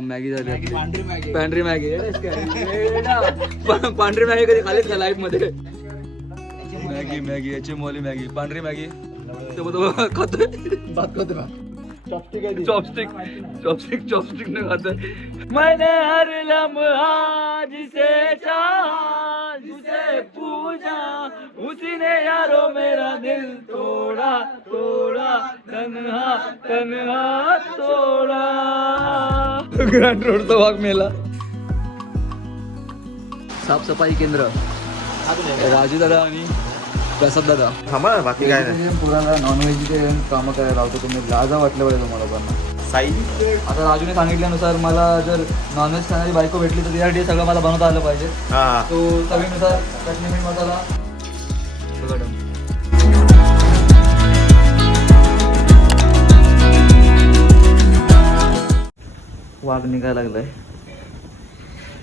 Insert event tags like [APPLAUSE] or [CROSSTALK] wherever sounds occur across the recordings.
Maggi झाली. पांढरी Maggi पांढरी मॅगी। कधी खालीच का लाईफ मध्ये मॅगी मॅगी याची मोली मॅगी पांढरी मॅगी। खातोय बात करते बा चॉपस्टिक चॉपस्टिक चॉपस्टिक चॉपस्टिक न खातोय मैंने हर लम्हा जिसे चाहा तुझे पूजा उसी ने यारो मेरा दिल ग्रँड रोडचा भाग मेला. साफसफाई केंद्र. राजू दादा आणि प्रसाद दादा. थांबा बाकी काय नाही. पुराला नॉन व्हेजिटेरियन कामं करायला लावतो तुम्ही. लाजा वाटलं पाहिजे तुम्हाला लोकांना साई? आता राजूने सांगितल्यानुसार मला जर नॉनव्हेज खाणारी बायको भेटली तर त्यासाठी सगळं मला बनवता आलं पाहिजे. हा. तो चवीनुसार चटणी मीठ मसाला. वाघ निघायला लागलाय.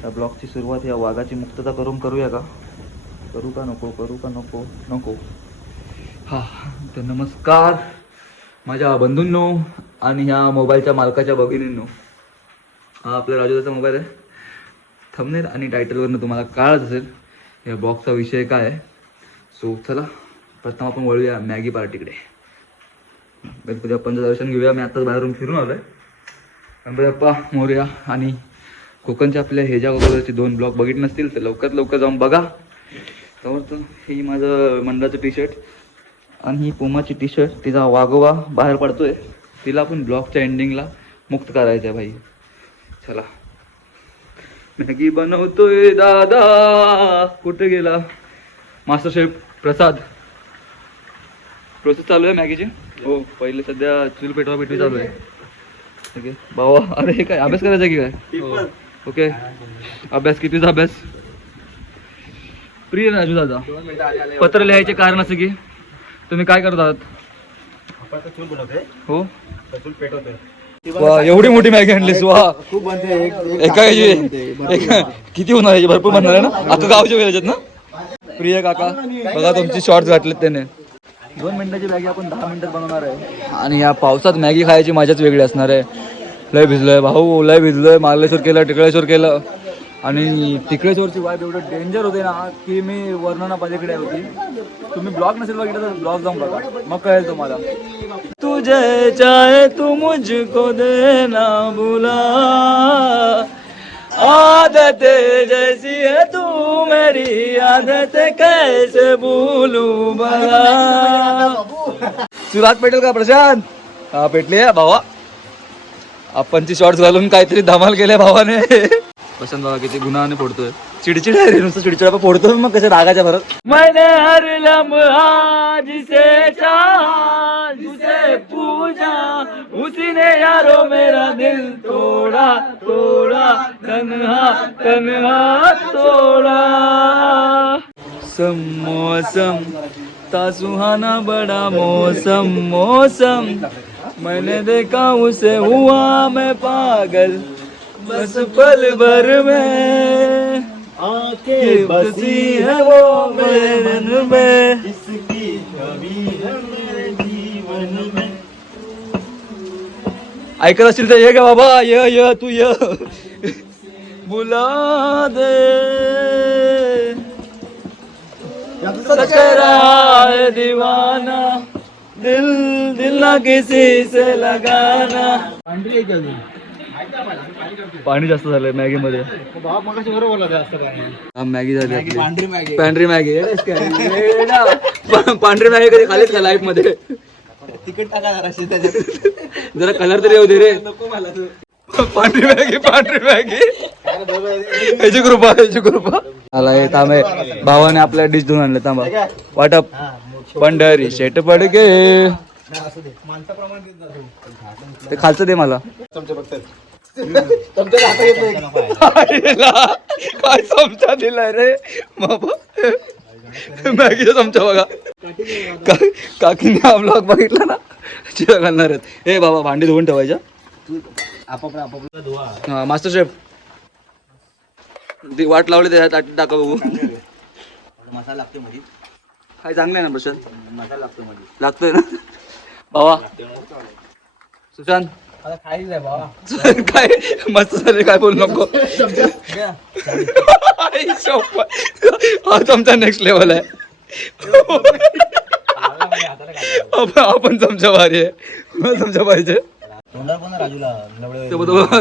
त्या ब्लॉगची सुरुवात या वाघाची मुक्तता करून करूया का? करू का नको? करू का नको? नको. हा तर नमस्कार माझ्या बंधूंनो आणि ह्या मोबाईलच्या मालकाच्या भगिनींनो. हा आपल्या राजूदाचा मोबाईल आहे. थंबनेल आणि टायटलवरनं तुम्हाला कळत असेल या बॉक्सचा विषय काय आहे. सो चला प्रथम आपण वळूया मॅगी पार्टीकडे. गणपती बाप्पांचं दर्शन घेऊया. मी आत्ताच बाहेरून फिरून आलो आहे गणपती मोर्या आणि कोकणच्या आपल्या ह्याच्या अगोदरचे दोन ब्लॉग बघितले नसतील तर लवकरात लवकर जाऊन बघा. तर हे माझं मंडळाचं टी शर्ट आणि ही पुमाची टी शर्ट तिचा वागोवा बाहेर पडतोय. तिला आपण ब्लॉगच्या एंडिंगला मुक्त करायचं आहे भाई. चला. मॅगी बनवतोय दादा. कुठे गेला? मास्टर शेफ प्रसाद. प्रोसेस चालू आहे मॅगीची? हो पहिले सध्या चूल पेटवा पेटवी चालू आहे. ठीक आहे भावा अरे हे काय अभ्यास करायचा की काय. ओके. अभ्यास कितीचा अभ्यास? प्रिय राजू दादा पत्र लिहायचे कारण असं की तुम्ही काय चूल बनवतोय. हो? वा एवढी मोठी मॅगी आणलीस वा. एक एक किती होणार भरपूर बनणार आहे ना? अख्खा गावच्या वेळेच्यात ना? प्रिय काका बघा तुमची शॉर्ट्स घातलेत त्याने. दोन मिनिटाची मॅगी आपण दहा मिनिटात बनवणार आहे. आणि या पावसात मॅगी खायची मजाच वेगळी असणार आहे. लय भिजलोय भाऊ लय भिजलोय. मार्लेश्वर केलं टिकळेश्वर केलं. आणि टिकळेश्वरची वाईफ एवढं डेंजर होते ना की मी वर्णना पलीकडे होती. तुम्ही ब्लॉग नसेल बघितलं तर ब्लॉग जाऊन बघा. मग कळेल तुम्हाला. तुझे चाहे तू मुझको देना बुला. आदत जैसी है तू मेरी आदत कैसे भूलू बला सुरात पेटेल का प्रशांत। हा पेटली भावा. आपणची शॉर्ट्स घालून काहीतरी धमाल केल्या भावाने. प्रशांत बाबा किती गुन्हाने फोडतोय. चिडचिड आहे रे नुसतं चिडचिड. फोडतोय मग कशा रागाच्या भरत. मैंने हर लम्हा जिसे चाहा. यारो मेरा दिल तोड़ा तोड़ा तन्हा तन्हा तोड़ा। सम मौसम ता सुहाना बड़ा मौसम मौसम। मैंने देखा उसे हुआ मैं पागल बस पल भर में। आँखें बसी है वो मेरे मन में। ऐकत असतील तर ये का बाबा ये ये तू ये. बुला दे. सकरा दीवाना दिल दिल ना किसी से लगाना. पाणी जास्त झालंय मॅगी मध्ये. हा मॅगी झाली आपली. पांढरी मॅगी. पांढरी मॅगी कधी खालीच का लाईफमध्ये. तिकट टाका त्याच्यात. जरा कलर तरी येऊ दे रे. नको मला पांढरी मॅगी पांढरी मॅगी. याची कृपा याची कृपा. आला हे तांबे भावाने आपल्या डिश धुवून आणलं तांबा वाटप पंढरी शेट देत जा तू. खालचं दे मला. काय चमचा दिलाय रे? बाबा. मॅगीचा चमचा बघा. काकीने हा ब्लॉग बघितला ना? चिरा घालणार आहेत. ए बाबा भांडी धुवून ठेवायच्या. आपापला आपापला धुवा. हा मास्टर शेफ. ती वाट लावली त्याच्यात ताट टाका बघू. मसाला लागते मध्ये काय चांगलं आहे ना प्रशांत? मसाला लागतो मध्ये लागतोय ना? बाबा. सुशांत. काय? मस्त झाले काय बोलू नको. हा चमचा नेक्स्ट लेवल आहे. आपण आपण चमचा भारी आहे. चमचा पाहिजे.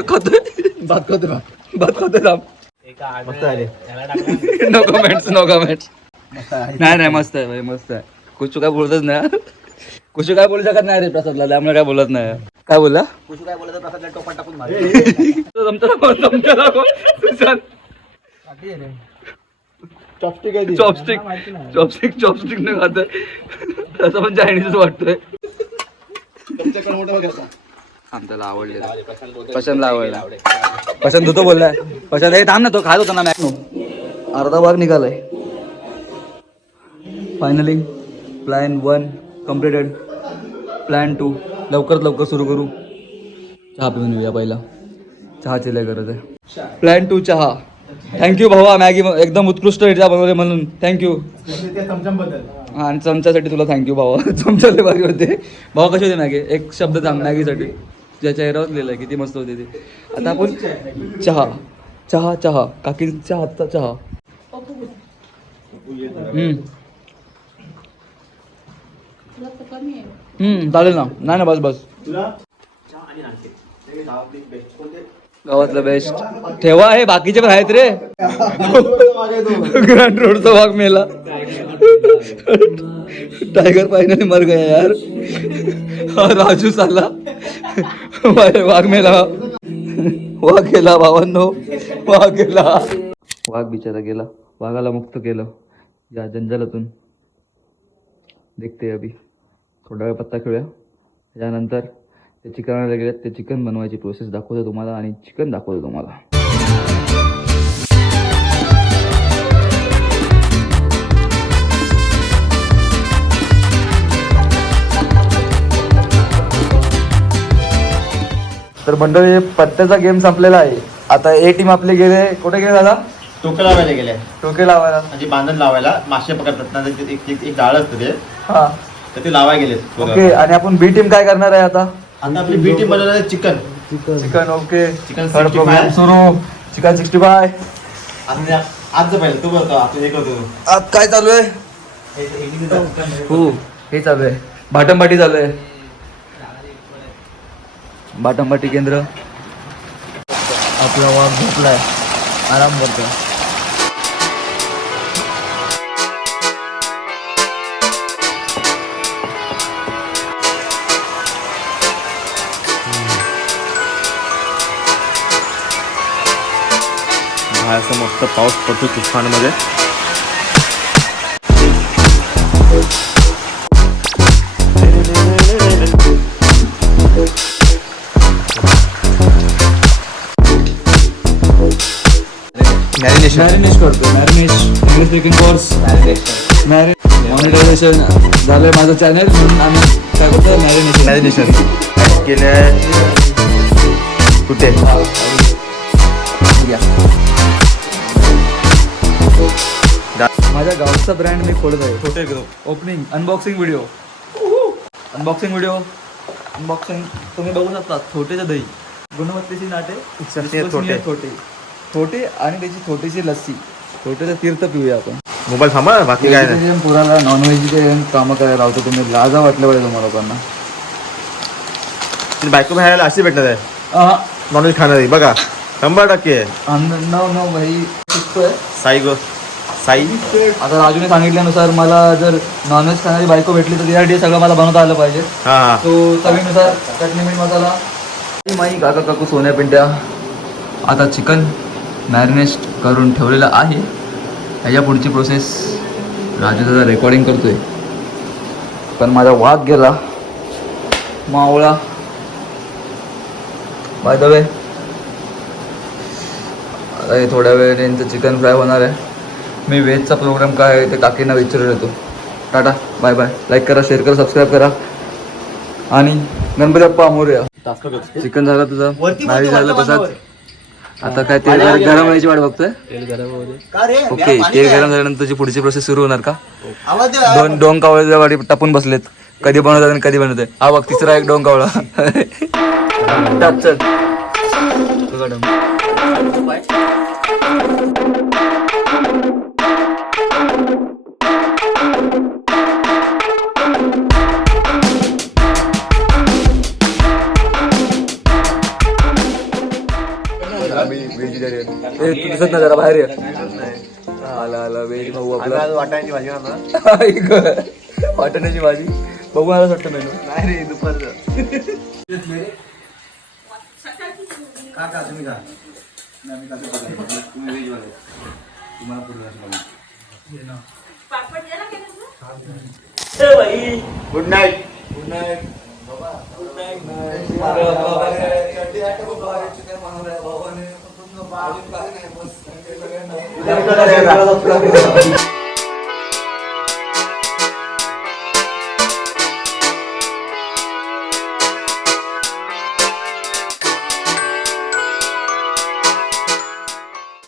खातोय. भात खातोय नो कमेंट्स नो कमेंट्स नाही नाही मस्त आहे भाई मस्त आहे. कुछ काय बोलतच नाही. कुछ काय बोलू शकत नाही रे प्रसादला त्यामुळे काय बोलत नाही. काय बोलला? कुशू काय बोलत प्रसादला टोपा टाकून चॉपस्टिक चॉपस्टिक चॉपस्टिक चॉपस्टिक न खात तसं पण चायनीजच वाटतोय. आमच्याला आवडले पसंत आवडला. पसंत होतो बोललाय. पसंत हे थांब ना तो खात होता ना मॅक्नो अर्धा भाग निघालाय. Finally plan one completed plan two लवकरात लवकर सुरू करू. चहा पिऊन येऊया पहिला. चहाची लय गरज आहे. प्लॅन टू चहा. थँक्यू भावा मॅगी एकदम उत्कृष्ट रित्या बनवले म्हणून. थँक्यू आणि चमच्यासाठी तुला थँक्यू भावा. [LAUGHS] चमचा लय भारी होते. भावा कशी होते मॅगी? एक शब्द सांग मॅगीसाठी. ज्या चेहऱ्यावर लिहिलं किती मस्त होते ते. आता आपण चहा चहा. चहा काकींच्या हातचा चहा चालेल ना. नाही ना बस बस. गावातलं बेस्ट ठेवा हे बाकीचे पण आहेत रे. ग्रँड रोडचा वाघ मेला. टायगर फायनली मर गया यार. राजू चालला. वाघ मेला. वाघ गेला भावांनो. वाघ गेला. वाघ बिचारा गेला. वाघाला मुक्त केलं. या जंजालातून. देखते अभि. थोडा वेळ पत्ता खेळूया. यानंतर ते चिकन आणायला गेले ते चिकन बनवायची प्रोसेस दाखवतो तुम्हाला आणि चिकन दाखवतो तुम्हाला. तर मंडळी पत्त्याचा गेम संपलेला आहे. आता ए टीम आपले गेले. कुठे गेले दादा? टोकं लावायला गेले. टोके लावायला. म्हणजे बांधण लावायला. मासे पकडतात ना ते एक एक- एक जाळ असतं ते. हा. तर ते लावायला गेलेत ओके आणि आपण बी टीम काय करणार आहे आता? आता आपली बीटी बनवणार आहे chicken. Chicken. Okay Chicken third 65. Programme सुरू. चिकन सिक्स्टी फाय आता आज पाहिजे तू बोलतो आपण हे करतो. आज काय चालू आहे? हो हे चालू आहे. बाटमबाटी चालू आहे. बाटमबाटी केंद्र. आपला वाघ झोपलाय. आराम करतोय. बाहेरचा मस्त पाऊस पडतो तुफानमध्ये. मॅरिनेशन मॅरिनेट करतो. Marinate English speaking course monetisation झालंय माझं चॅनल म्हणून आम्ही काय करतो मॅरिनेशन मॅरिनेशन केल्या. कुठे? माझ्या गावचा ब्रँड मी खोलत आहे. कुठे opening unboxing video unboxing video unboxing तुम्ही बघू शकता छोटेचे दही. गुणवत्तेची नाटे. थोटे. थोटे. आणि त्याची छोटीशी लस्सी. छोटेचं तीर्थ पिऊया आपण. मोबाईल थांबा बाकी काय पुराला नॉन व्हेजिटेरियन कामं करायला लावतो तुम्ही. लाजा वाटल्या पाहिजे तुम्हाला लोकांना. बायको बाहेर अशी भेटणार आहे. नॉनव्हेज खाणारी बघा. शंभर टक्के. भाई. साई गो. साई आता राजूने सांगितल्यानुसार मला जर नॉनव्हेज खाणारी बायको भेटली तर त्यासाठी सगळं मला बनवता आलं पाहिजे. हा तो चवीनुसार चटणी मीठ मसाला माई काका काकू सोन्या पिंट्या आता चिकन मॅरिनेट करून ठेवलेलं आहे. ह्याच्या पुढची प्रोसेस राजू दादा रेकॉर्डिंग करतोय. पण माझा वाघ गेला. मावळा. बाय द वे हे थोड्या वेळाने चिकन फ्राय होणार आहे. मी व्हेजचा प्रोग्राम काय आहे ते काकींना विचारून येतो टाटा बाय बाय लाईक करा शेअर करा सबस्क्राईब करा. आणि गणपती बाप्पा मोरया चिकन झालं तुझं? मॅरिज झालं प्रसाद आता काय तेल गरम गरम व्हायची वाट बघतोय? ओके तेल गरम झाल्यानंतर तुझी पुढची प्रोसेस सुरू होणार का? दोन डोंग कावळे गाडी टापून बसलेत. कधी बनवतात आणि कधी बनवते हा बघ तिसरा एक डोंग कावळा. टाक, चल. दिसत ना जरा बाहेर ये. आला आला व्हेज भाऊ आपला. वाटाण्याची भाजी आणा ऐक. [LAUGHS] वाटाण्याची भाजी. बघू आला वाटतं मेनू नाही रे दुपारचं. काका तुम्ही का तुम्ही व्हेज वाले. तुम्हाला पूर्ण गुड नाईट गुड नाईट बाबा